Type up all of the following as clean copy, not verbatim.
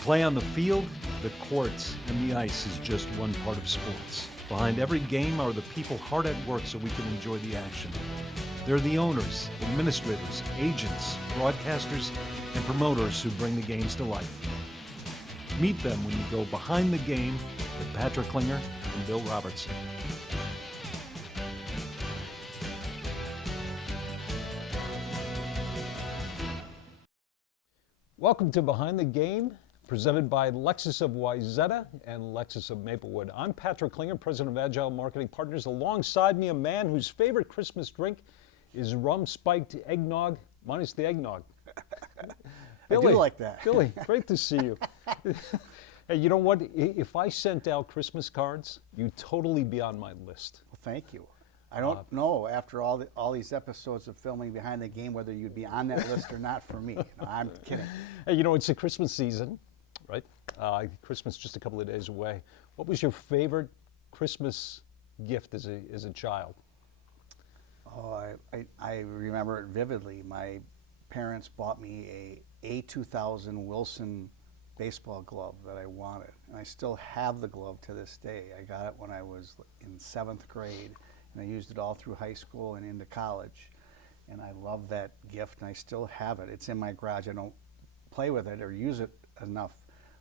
Play on the field, the courts, and the ice is just one part of sports. Behind every game are the people hard at work so we can enjoy the action. They're the owners, administrators, agents, broadcasters, and promoters who bring the games to life. Meet them when you go behind the game with Patrick Klinger and Bill Robertson. Welcome to Behind the Game, presented by Lexus of Wayzata and Lexus of Maplewood. I'm Patrick Klinger, president of Agile Marketing Partners. Alongside me, a man whose favorite Christmas drink is rum-spiked eggnog, minus the eggnog. Billy, I do like that. Billy, great to see you. Hey, you know what? If I sent out Christmas cards, you'd totally be on my list. Well, thank you. I don't know after all these episodes of filming Behind the Game whether you'd be on that list or not for me. No, I'm kidding. Hey, you know, it's the Christmas season, right? Christmas just a couple of days away. What was your favorite Christmas gift as a child? Oh, I remember it vividly. My parents bought me a 2000 Wilson baseball glove that I wanted, and I still have the glove to this day. I got it when I was in 7th grade. And I used it all through high school and into college. And I love that gift, and I still have it. It's in my garage. I don't play with it or use it enough,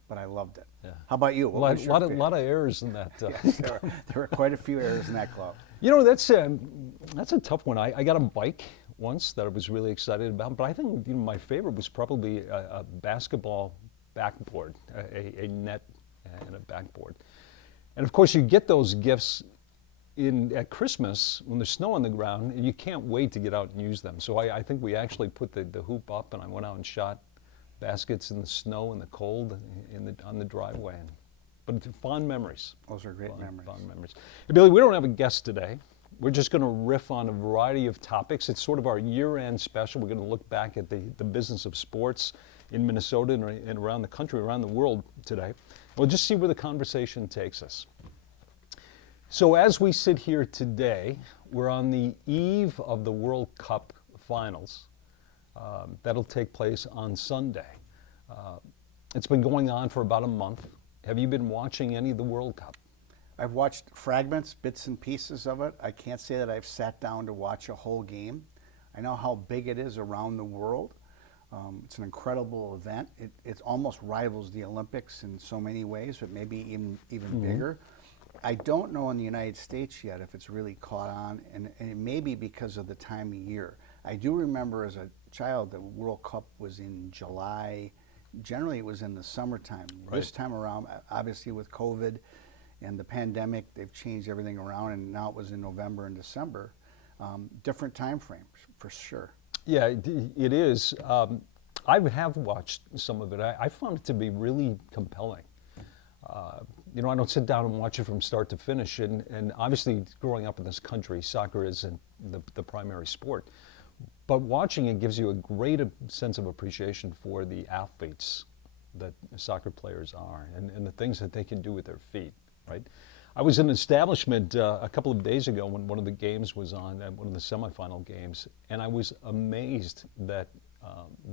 but I loved it. Yeah. How about you? A lot of errors in that. Yes, there were quite a few errors in that glove. You know, that's a tough one. I got a bike once that I was really excited about, but I think my favorite was probably a basketball backboard, a net and a backboard. And of course, you get those gifts at Christmas when there's snow on the ground, and you can't wait to get out and use them. So I think we actually put the hoop up, and I went out and shot baskets in the snow and the cold on the driveway. But fond memories. Those are great memories. Fond memories. Hey, Billy, we don't have a guest today. We're just going to riff on a variety of topics. It's sort of our year-end special. We're going to look back at the business of sports in Minnesota and around the country, around the world today. We'll just see where the conversation takes us. So as we sit here today, we're on the eve of the World Cup finals. That'll take place on Sunday. It's been going on for about a month. Have you been watching any of the World Cup? I've watched fragments, bits and pieces of it. I can't say that I've sat down to watch a whole game. I know how big it is around the world. It's an incredible event. It almost rivals the Olympics in so many ways, but maybe even bigger. I don't know in the United States yet if it's really caught on, and it may be because of the time of year. I do remember as a child the World Cup was in July. Generally, it was in the summertime. Right. This time around, obviously with COVID and the pandemic, they've changed everything around, and now it was in November and December. Different time frames, for sure. Yeah, it is. I have watched some of it. I found it to be really compelling. You know, I don't sit down and watch it from start to finish, and obviously growing up in this country, soccer isn't the primary sport, but watching it gives you a great sense of appreciation for the athletes that soccer players are and the things that they can do with their feet, right? I was in an establishment a couple of days ago when one of the games was on, one of the semifinal games, and I was amazed that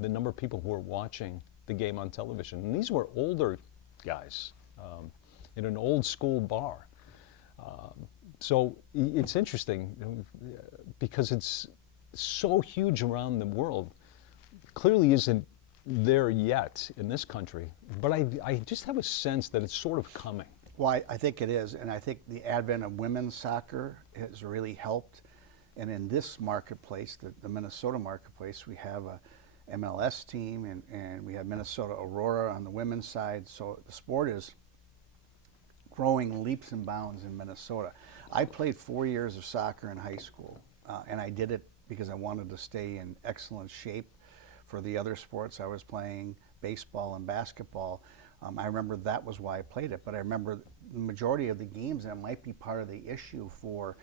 the number of people who were watching the game on television, and these were older guys, in an old school bar. So it's interesting because it's so huge around the world. Clearly isn't there yet in this country, but I just have a sense that it's sort of coming. Well, I think it is, and I think the advent of women's soccer has really helped. And in this marketplace, the Minnesota marketplace, we have a MLS team, and we have Minnesota Aurora on the women's side. So the sport is growing leaps and bounds in Minnesota. I played 4 years of soccer in high school, and I did it because I wanted to stay in excellent shape for the other sports I was playing, baseball and basketball. I remember that was why I played it, but I remember the majority of the games, and it might be part of the issue for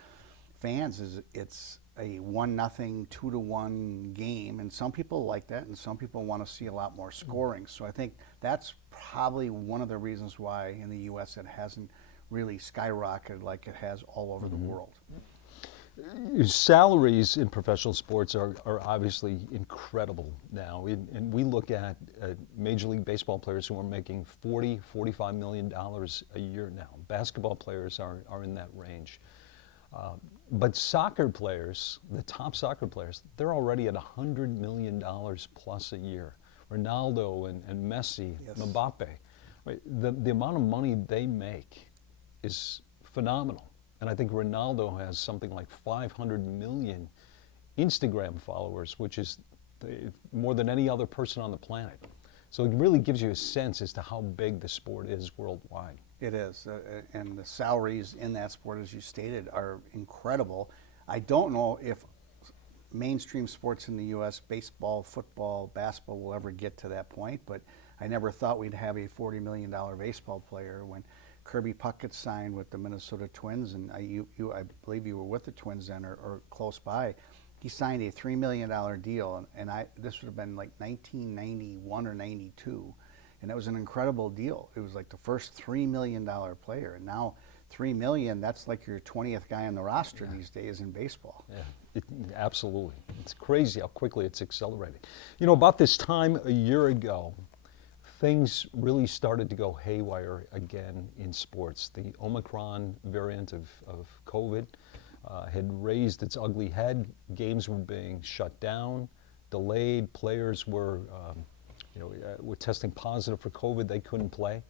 fans, is it's a 1-0, 2-1 game, and some people like that, and some people want to see a lot more scoring. So I think that's probably one of the reasons why in the U.S. it hasn't really skyrocketed like it has all over the world. Salaries in professional sports are obviously incredible now. And we look at Major League Baseball players who are making $40–45 million a year now. Basketball players are in that range. But soccer players, the top soccer players, they're already at $100 million plus a year. Ronaldo and Messi, Yes. Mbappe, right? The amount of money they make is phenomenal. And I think Ronaldo has something like 500 million Instagram followers, which is more than any other person on the planet. So it really gives you a sense as to how big the sport is worldwide. It is, and the salaries in that sport, as you stated, are incredible. I don't know if mainstream sports in the U.S., baseball, football, basketball, will ever get to that point, but I never thought we'd have a $40 million baseball player. When Kirby Puckett signed with the Minnesota Twins, and I believe you were with the Twins then, or close by. He signed a $3 million deal, and this would have been like 1991 or 92, and it was an incredible deal. It was like the first $3 million player, and now $3 million, that's like your 20th guy on the roster these days in baseball. Yeah, absolutely. It's crazy how quickly it's accelerating. You know, about this time a year ago, things really started to go haywire again in sports. The Omicron variant of COVID had raised its ugly head. Games were being shut down, delayed. Players were testing positive for COVID. They couldn't play.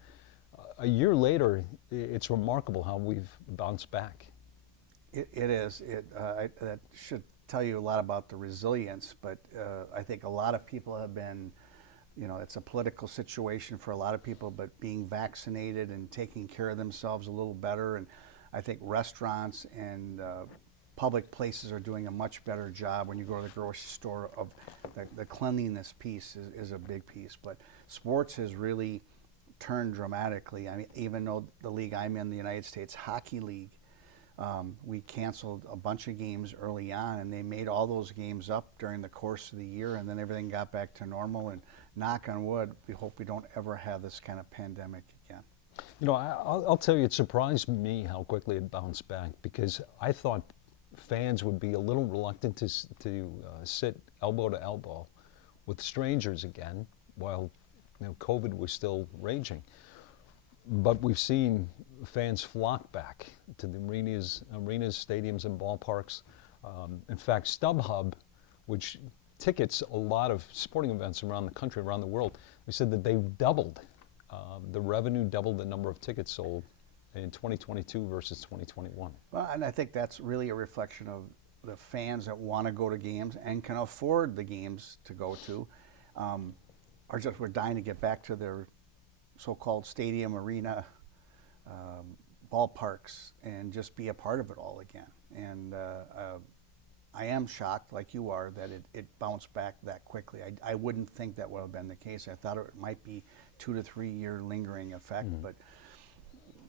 A year later, it's remarkable how we've bounced back. It is. That should tell you a lot about the resilience, but I think a lot of people have been, it's a political situation for a lot of people, but being vaccinated and taking care of themselves a little better. And I think restaurants and public places are doing a much better job. When you go to the grocery store, of the cleanliness piece is a big piece. But sports has really turned dramatically. I mean, even though the league I'm in, the United States Hockey League, we canceled a bunch of games early on, and they made all those games up during the course of the year, and then everything got back to normal. And knock on wood, we hope we don't ever have this kind of pandemic again. You know, I'll tell you, it surprised me how quickly it bounced back, because I thought fans would be a little reluctant to sit elbow to elbow with strangers again while COVID was still raging. But we've seen fans flock back to the arenas, stadiums, and ballparks. In fact, StubHub, which tickets a lot of sporting events around the country, around the world, they said that they've doubled. The revenue doubled the number of tickets sold in 2022 versus 2021. Well, and I think that's really a reflection of the fans that want to go to games and can afford the games to go to, we're dying to get back to their so-called stadium, arena, ballparks, and just be a part of it all again. And I am shocked, like you are, that it bounced back that quickly. I wouldn't think that would have been the case. I thought it might be 2 to 3 year lingering effect, but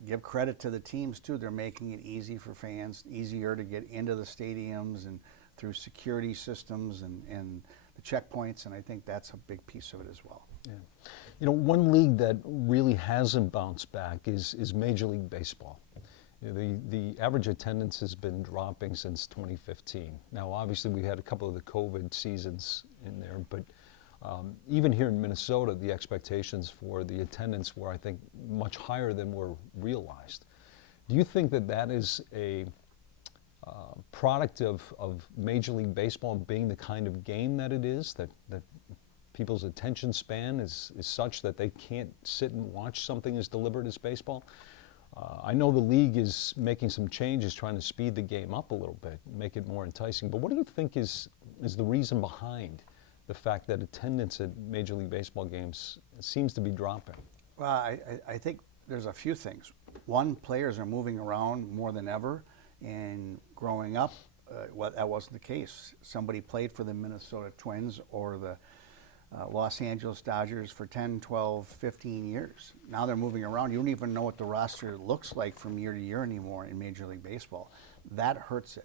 give credit to the teams too. They're making it easy for fans, easier to get into the stadiums and through security systems and the checkpoints, and I think that's a big piece of it as well. Yeah. You know, one league that really hasn't bounced back is Major League Baseball. The average attendance has been dropping since 2015. Now, obviously, we had a couple of the COVID seasons in there, but even here in Minnesota, the expectations for the attendance were, I think, much higher than were realized. Do you think that that is a product of Major League Baseball being the kind of game that it is, that people's attention span is such that they can't sit and watch something as deliberate as baseball? I know the league is making some changes, trying to speed the game up a little bit, make it more enticing, but what do you think is the reason behind the fact that attendance at Major League Baseball games seems to be dropping? Well, I think there's a few things. One, players are moving around more than ever, and growing up, that wasn't the case. Somebody played for the Minnesota Twins or the Los Angeles Dodgers for 10, 12, 15 years. Now they're moving around. You don't even know what the roster looks like from year to year anymore in Major League Baseball. That hurts it.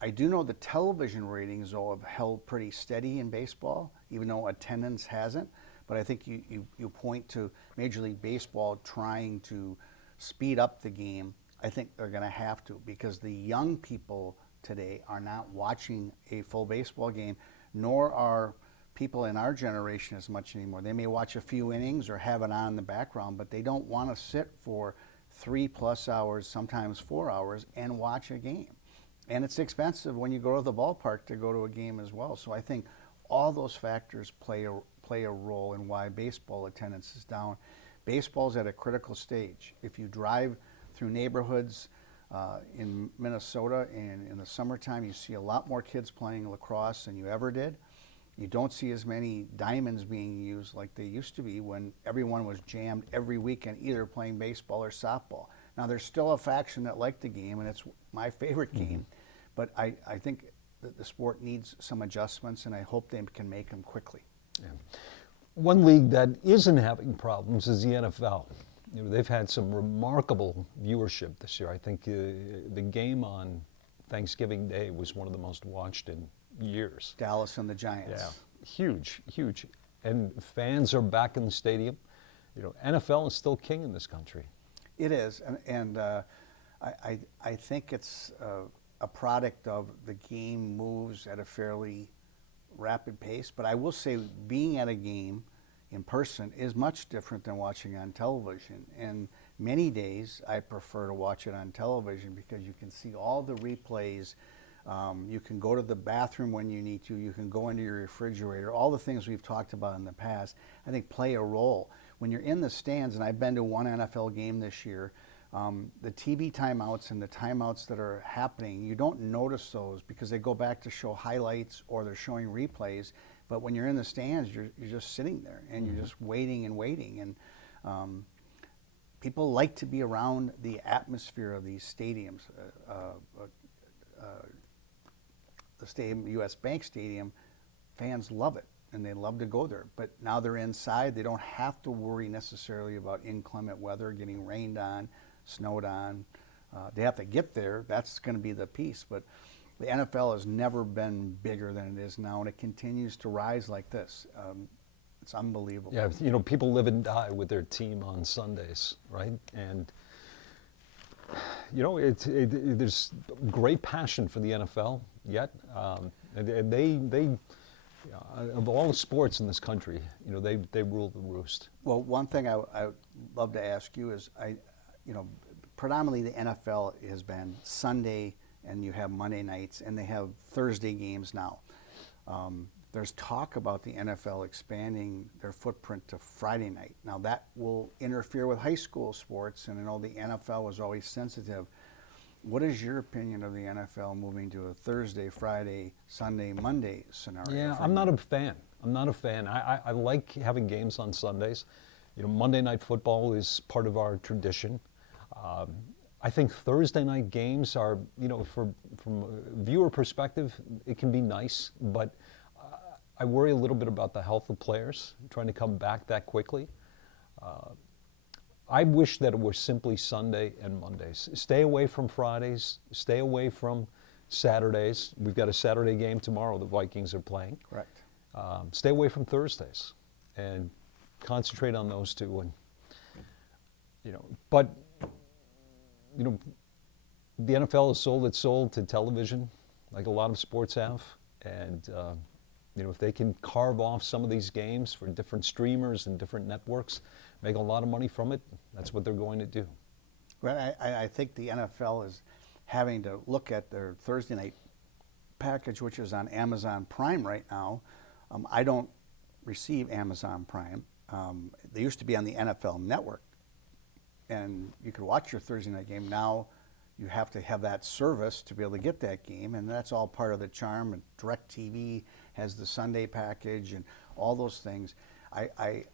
I do know the television ratings, though, have held pretty steady in baseball, even though attendance hasn't. But I think you point to Major League Baseball trying to speed up the game. I think they're going to have to, because the young people today are not watching a full baseball game, nor are people in our generation as much anymore. They may watch a few innings or have it on in the background, but they don't want to sit for 3+ hours, sometimes 4 hours, and watch a game. And it's expensive when you go to the ballpark to go to a game as well. So I think all those factors play a role in why baseball attendance is down. Baseball's at a critical stage. If you drive through neighborhoods in Minnesota and in the summertime, you see a lot more kids playing lacrosse than you ever did. You don't see as many diamonds being used like they used to be when everyone was jammed every weekend either playing baseball or softball. Now there's still a faction that like the game, and it's my favorite game, but I think that the sport needs some adjustments, and I hope they can make them quickly. Yeah. One league that isn't having problems is the NFL. You know, they've had some remarkable viewership this year. I think the game on Thanksgiving Day was one of the most watched in years. Dallas and the Giants. Yeah, huge, huge. And fans are back in the stadium. You know, NFL is still king in this country. It is, and I think it's a product of the game moves at a fairly rapid pace. But I will say being at a game in person is much different than watching on television. And many days I prefer to watch it on television because you can see all the replays. You can go to the bathroom when you need to. You can go into your refrigerator. All the things we've talked about in the past, I think, play a role. When you're in the stands, and I've been to one NFL game this year, the TV timeouts and the timeouts that are happening, you don't notice those because they go back to show highlights or they're showing replays. But when you're in the stands, you're just sitting there and you're just waiting and waiting. And people like to be around the atmosphere of these stadiums. The stadium, U.S. Bank Stadium, fans love it and they love to go there. But now they're inside, they don't have to worry necessarily about inclement weather, getting rained on, snowed on. They have to get there, that's going to be the piece. But the NFL has never been bigger than it is now, and it continues to rise like this. It's unbelievable. Yeah, you know, people live and die with their team on Sundays, right? And you know, there's great passion for the NFL yet, and they of all the sports in this country, you know, they rule the roost. Well, one thing I would love to ask you is, predominantly the NFL has been Sunday, and you have Monday nights, and they have Thursday games now. There's talk about the NFL expanding their footprint to Friday night. Now that will interfere with high school sports, and I know the NFL was always sensitive. What is your opinion of the NFL moving to a Thursday, Friday, Sunday, Monday scenario? Yeah, I'm not a fan. I'm not a fan. I like having games on Sundays. You know, Monday Night Football is part of our tradition. I think Thursday night games are, you know, from a viewer perspective, it can be nice, but I worry a little bit about the health of players trying to come back that quickly. I wish that it were simply Sunday and Mondays. Stay away from Fridays, stay away from Saturdays. We've got a Saturday game tomorrow the Vikings are playing. Correct. Stay away from Thursdays and concentrate on those two. And, you know, but, you know, the NFL has sold its soul to television, like a lot of sports have. And, you know, if they can carve off some of these games for different streamers and different networks, make a lot of money from it, that's what they're going to do. Well, I think the NFL is having to look at their Thursday night package, which is on Amazon Prime right now. I don't receive Amazon Prime. They used to be on the NFL Network, and you could watch your Thursday night game. Now you have to have that service to be able to get that game, and that's all part of the charm. And DirecTV has the Sunday package and all those things. I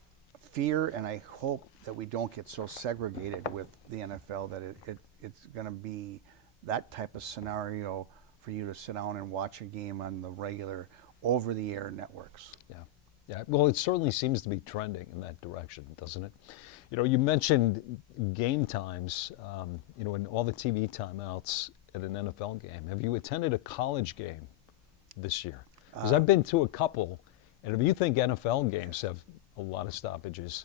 fear and I hope that we don't get so segregated with the NFL that it's going to be that type of scenario for you to sit down and watch a game on the regular over-the-air networks. Yeah, yeah. Well, it certainly seems to be trending in that direction, doesn't it? You know, you mentioned game times, you know, and all the TV timeouts at an NFL game. Have you attended a college game this year? Because I've been to a couple, and if you think NFL games have a lot of stoppages,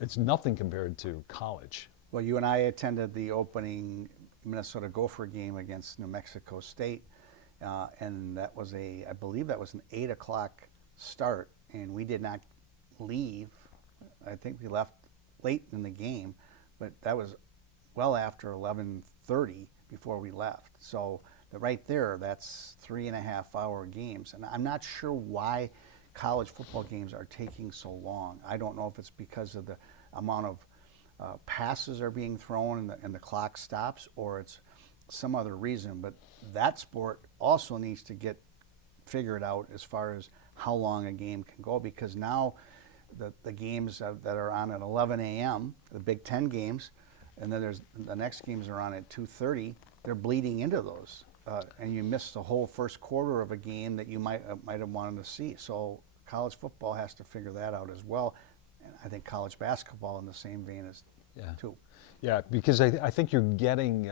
it's nothing compared to college. Well, you and I attended the opening Minnesota Gopher game against New Mexico State. and that was I believe that was an 8 o'clock start, and we did not leave. I think we left late in the game, but that was well after 11:30 before we left. So right there, that's 3.5 hour games, and I'm not sure why college football games are taking so long. I don't know if it's because of the amount of passes are being thrown and the clock stops, or it's some other reason. But that sport also needs to get figured out as far as how long a game can go, because now the games that are on at 11 a.m., the Big Ten games, and then there's the next games are on at 2:30. They're bleeding into those, and you miss the whole first quarter of a game that you might have wanted to see. So college football has to figure that out as well, and I think college basketball in the same vein as too. Yeah, because I think you're getting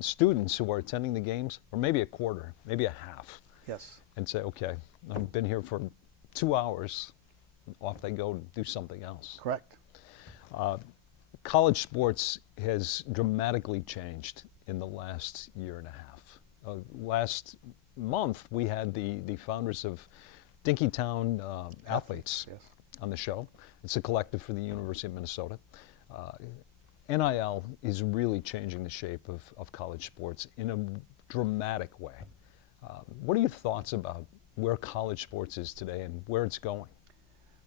students who are attending the games, or maybe a quarter, maybe a half, Yes. and say, okay, I've been here for 2 hours, off they go to do something else. Correct. College sports has dramatically changed in the last year and a half. Last month, we had the founders of Dinkytown Athletes Yes. on the show. It's a collective for the University of Minnesota. NIL is really changing the shape of college sports in a dramatic way. What are your thoughts about where college sports is today and where it's going?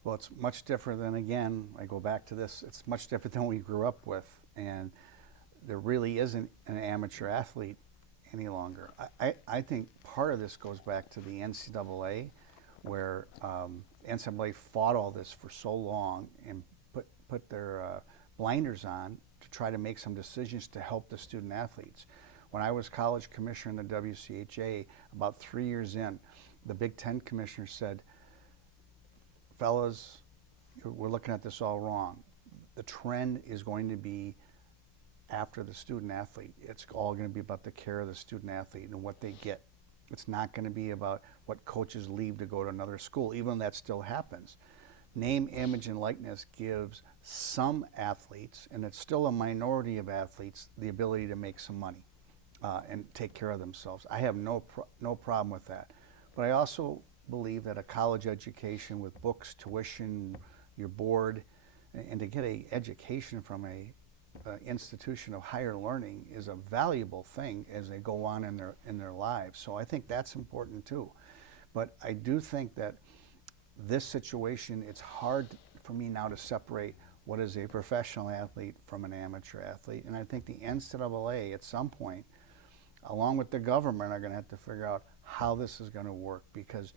Well, it's much different than, again, I go back to this, it's much different than we grew up with, and there really isn't an amateur athlete any longer. I think part of this goes back to the NCAA, where NCAA fought all this for so long and put their blinders on to try to make some decisions to help the student athletes. When I was college commissioner in the WCHA, about 3 years in, the Big Ten commissioner said, fellas, we're looking at this all wrong. The trend is going to be after the student athlete. It's all going to be about the care of the student athlete and what they get. It's not going to be about what coaches leave to go to another school, even though that still happens. Name, image, and likeness gives some athletes, and it's still a minority of athletes, the ability to make some money and take care of themselves. I have no problem with that. But I also believe that a college education with books, tuition, your board, and to get an education from a institution of higher learning is a valuable thing as they go on in their lives. So I think that's important too. But I do think that this situation, it's hard for me now to separate what is a professional athlete from an amateur athlete. And I think the NCAA at some point, along with the government, are going to have to figure out how this is going to work, because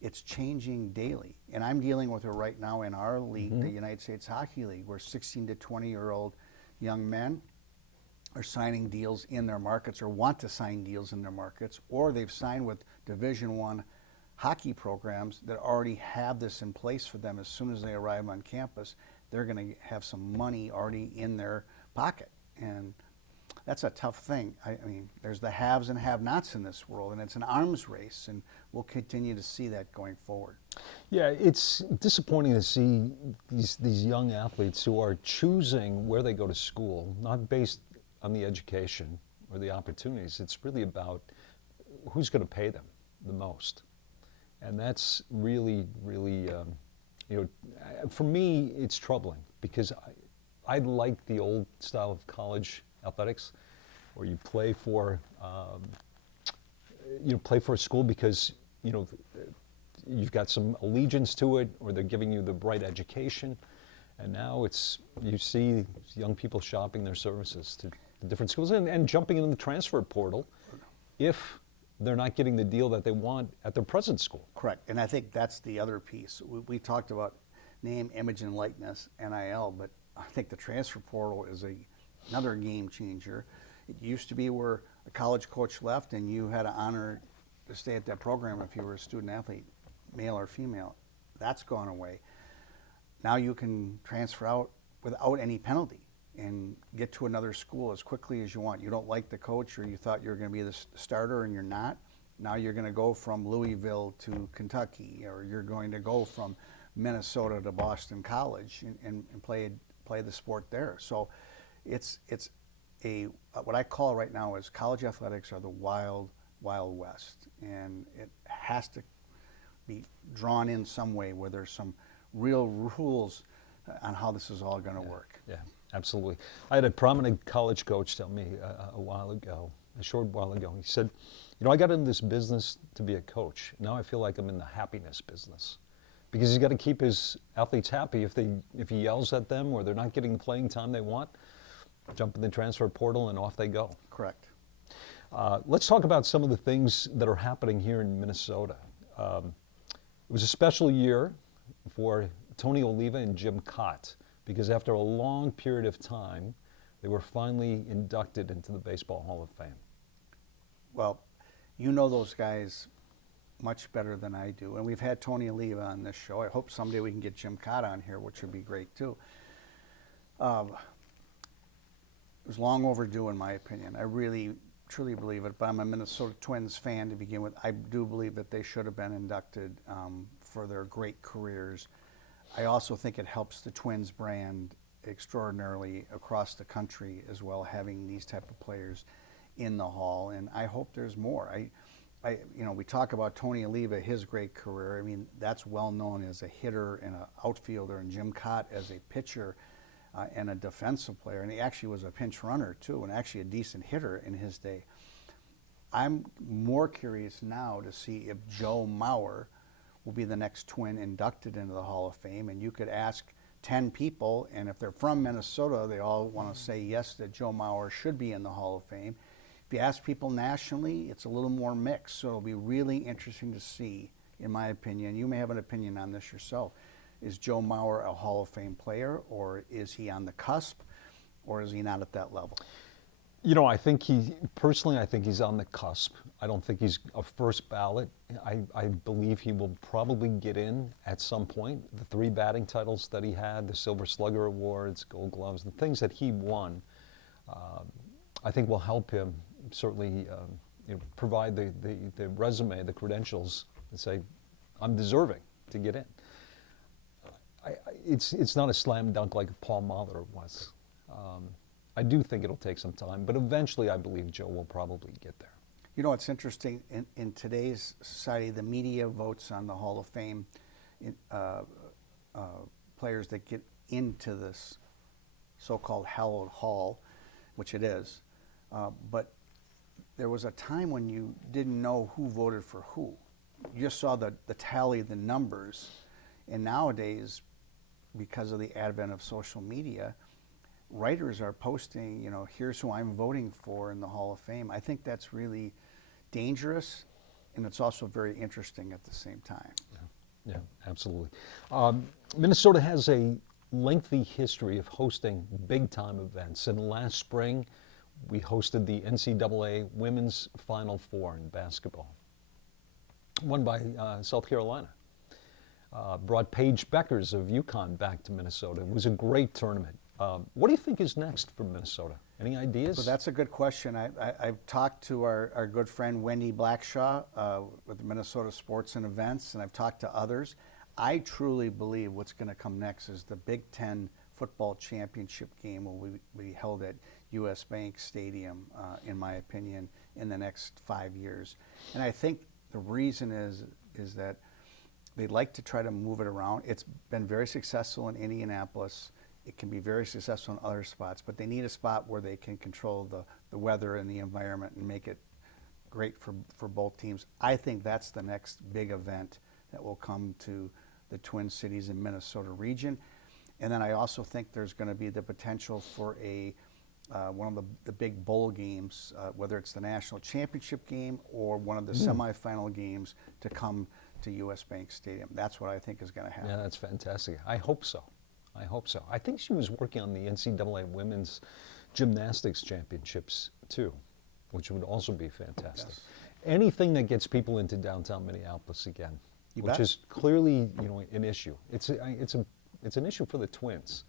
it's changing daily. And I'm dealing with it right now in our league, the United States Hockey League, where 16 to 20-year-old young men are signing deals in their markets or want to sign deals in their markets, or they've signed with Division I hockey programs that already have this in place for them. As soon as they arrive on campus, they're going to have some money already in their pocket. And that's a tough thing. I mean, there's the haves and have-nots in this world, and it's an arms race, and we'll continue to see that going forward. Yeah, it's disappointing to see these young athletes who are choosing where they go to school, not based on the education or the opportunities. It's really about who's going to pay them the most. And that's really, really, for me, it's troubling, because I like the old style of college athletics, where you play for a school because you've got some allegiance to it, or they're giving you the right education. And now you see young people shopping their services to different schools and jumping in the transfer portal if they're not getting the deal that they want at their present school. Correct. And I think that's the other piece. We talked about name, image, and likeness, NIL, but I think the transfer portal is another game changer. It used to be where a college coach left and you had to honor to stay at that program if you were a student athlete, male or female. That's gone away. Now you can transfer out without any penalty and get to another school as quickly as you want. You don't like the coach, or you thought you were going to be the starter and you're not. Now you're going to go from Louisville to Kentucky, or you're going to go from Minnesota to Boston College and play the sport there. So it's what I call right now is college athletics are the wild Wild West, and it has to be drawn in some way where there's some real rules on how this is all going to work. Yeah, absolutely. I had a prominent college coach tell me a short while ago, he said, I got into this business to be a coach. Now I feel like I'm in the happiness business. Because he's got to keep his athletes happy. If he yells at them or they're not getting the playing time they want, jump in the transfer portal and off they go. Correct. Let's talk about some of the things that are happening here in Minnesota. It was a special year for Tony Oliva and Jim Cott because after a long period of time, they were finally inducted into the Baseball Hall of Fame. Well, you know those guys much better than I do, and we've had Tony Oliva on this show. I hope someday we can get Jim Cott on here, which would be great too. It was long overdue in my opinion. I really, truly believe it, but I'm a Minnesota Twins fan to begin with. I do believe that they should have been inducted for their great careers. I also think it helps the Twins brand extraordinarily across the country as well, having these type of players in the Hall, and I hope there's more. We talk about Tony Oliva, his great career. I mean, that's well known as a hitter and an outfielder, and Jim Cott as a pitcher and a defensive player. And he actually was a pinch runner too, and actually a decent hitter in his day. I'm more curious now to see if Joe Mauer will be the next Twin inducted into the Hall of Fame. And you could ask 10 people, and if they're from Minnesota, they all want to say yes, that Joe Mauer should be in the Hall of Fame. If you ask people nationally, it's a little more mixed, so it'll be really interesting to see, in my opinion. You may have an opinion on this yourself. Is Joe Mauer a Hall of Fame player, or is he on the cusp, or is he not at that level? I think he's on the cusp. I don't think he's a first ballot. I believe he will probably get in at some point. The 3 batting titles that he had, the Silver Slugger Awards, Gold Gloves, the things that he won, I think will help him certainly provide the resume, the credentials, and say, I'm deserving to get in. It's not a slam dunk like Paul Mahler was. I do think it'll take some time, but eventually I believe Joe will probably get there. It's interesting. In today's society, the media votes on the Hall of Fame players that get into this so-called hallowed hall, which it is. But there was a time when you didn't know who voted for who. You just saw the tally of the numbers. And nowadays, because of the advent of social media, writers are posting, here's who I'm voting for in the Hall of Fame. I think that's really dangerous, and it's also very interesting at the same time. Yeah, absolutely. Minnesota has a lengthy history of hosting big-time events, and last spring we hosted the NCAA Women's Final Four in basketball, won by South Carolina. Brought Paige Beckers of UConn back to Minnesota. It was a great tournament. What do you think is next for Minnesota? Any ideas? Well, that's a good question. I've talked to our good friend Wendy Blackshaw with Minnesota Sports and Events, and I've talked to others. I truly believe what's going to come next is the Big Ten football championship game will be held at U.S. Bank Stadium, in my opinion, in the next 5 years. And I think the reason is that they'd like to try to move it around. It's been very successful in Indianapolis. It can be very successful in other spots, but they need a spot where they can control the weather and the environment and make it great for both teams. I think that's the next big event that will come to the Twin Cities and Minnesota region. And then I also think there's going to be the potential for one of the big bowl games, whether it's the national championship game or one of the semifinal games, to come to U.S. Bank Stadium. That's what I think is going to happen. Yeah, that's fantastic. I hope so. I think she was working on the NCAA Women's Gymnastics Championships too, which would also be fantastic. Yes. Anything that gets people into downtown Minneapolis again, You which bet. is clearly an issue. It's an issue for the Twins.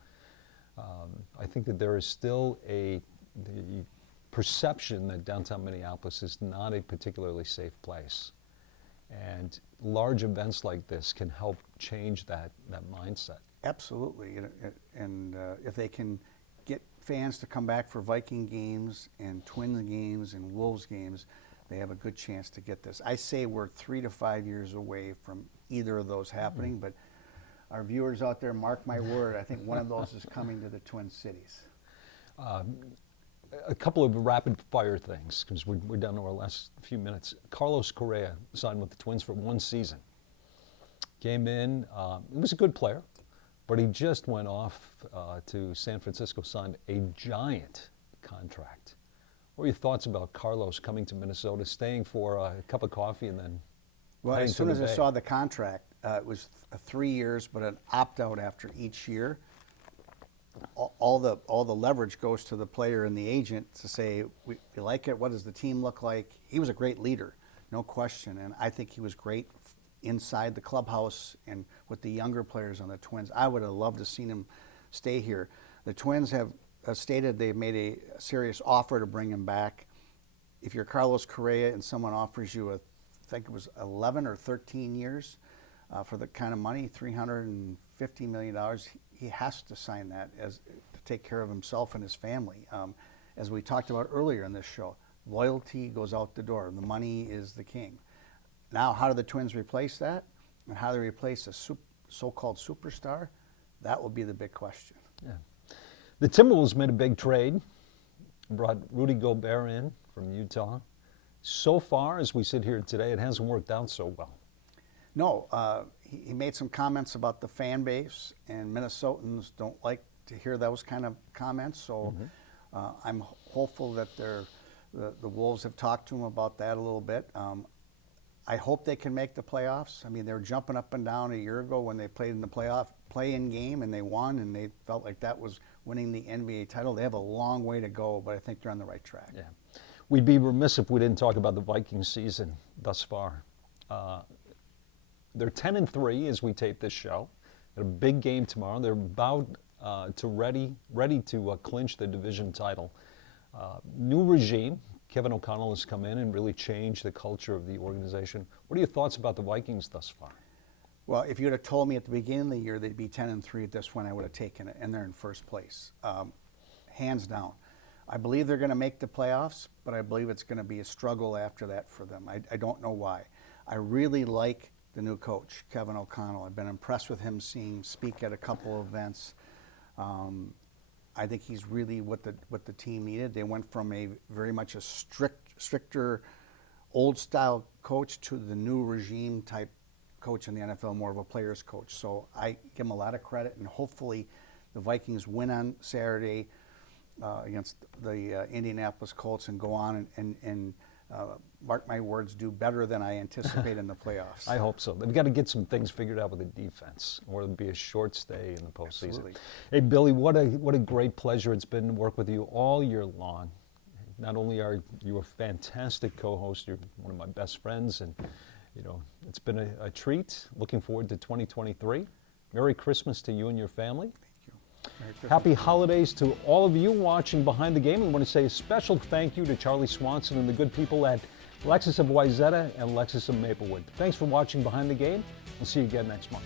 I think that there is still the perception that downtown Minneapolis is not a particularly safe place. And large events like this can help change that mindset. Absolutely. And if they can get fans to come back for Viking games and Twins games and Wolves games, they have a good chance to get this. I say we're 3 to 5 years away from either of those happening, but our viewers out there, mark my word, I think one of those is coming to the Twin Cities. A couple of rapid fire things, because we're down to our last few minutes. Carlos Correa signed with the Twins for 1 season. Came in, he was a good player, but he just went off to San Francisco, signed a giant contract. What are your thoughts about Carlos coming to Minnesota, staying for a cup of coffee, and then Well, heading as to soon the as I Bay? saw the contract, it was 3 years, but an opt-out after each year. All the leverage goes to the player and the agent to say, we like it, what does the team look like? He was a great leader, no question, and I think he was great inside the clubhouse and with the younger players on the Twins. I would have loved to seen him stay here. The Twins have stated they've made a serious offer to bring him back. If you're Carlos Correa and someone offers you I think it was 11 or 13 years for the kind of money, $350 million, he has to sign that to take care of himself and his family. As we talked about earlier in this show, loyalty goes out the door. The money is the king. Now, how do the Twins replace that? And how do they replace a so-called superstar? That will be the big question. Yeah. The Timberwolves made a big trade, brought Rudy Gobert in from Utah. So far, as we sit here today, it hasn't worked out so well. No, he made some comments about the fan base, and Minnesotans don't like to hear those kind of comments. So I'm hopeful that the Wolves have talked to him about that a little bit. I hope they can make the playoffs. I mean, they were jumping up and down a year ago when they played in the play-in game, and they won, and they felt like that was winning the NBA title. They have a long way to go, but I think they're on the right track. Yeah. We'd be remiss if we didn't talk about the Vikings season thus far. They're 10-3 as we tape this show. Got a big game tomorrow. They're about to ready to clinch the division title. New regime. Kevin O'Connell has come in and really changed the culture of the organization. What are your thoughts about the Vikings thus far? Well, if you would have told me at the beginning of the year they'd be 10-3 at this point, I would have taken it, and they're in first place, hands down. I believe they're going to make the playoffs, but I believe it's going to be a struggle after that for them. I don't know why. I really like the new coach, Kevin O'Connell. I've been impressed with him speak at a couple of events. I think he's really what the team needed. They went from a very much a stricter, old-style coach to the new regime type coach in the NFL, more of a player's coach. So I give him a lot of credit, and hopefully the Vikings win on Saturday against the Indianapolis Colts and go on and mark my words, do better than I anticipate in the playoffs. I hope so. They've got to get some things figured out with the defense, or it'll be a short stay in the postseason. Absolutely. Hey, Billy, what a great pleasure it's been to work with you all year long. Not only are you a fantastic co-host, you're one of my best friends, and it's been a treat. Looking forward to 2023. Merry Christmas to you and your family. Happy holidays to all of you watching Behind the Game. We want to say a special thank you to Charlie Swanson and the good people at Lexus of Wayzata and Lexus of Maplewood. Thanks for watching Behind the Game. We'll see you again next month.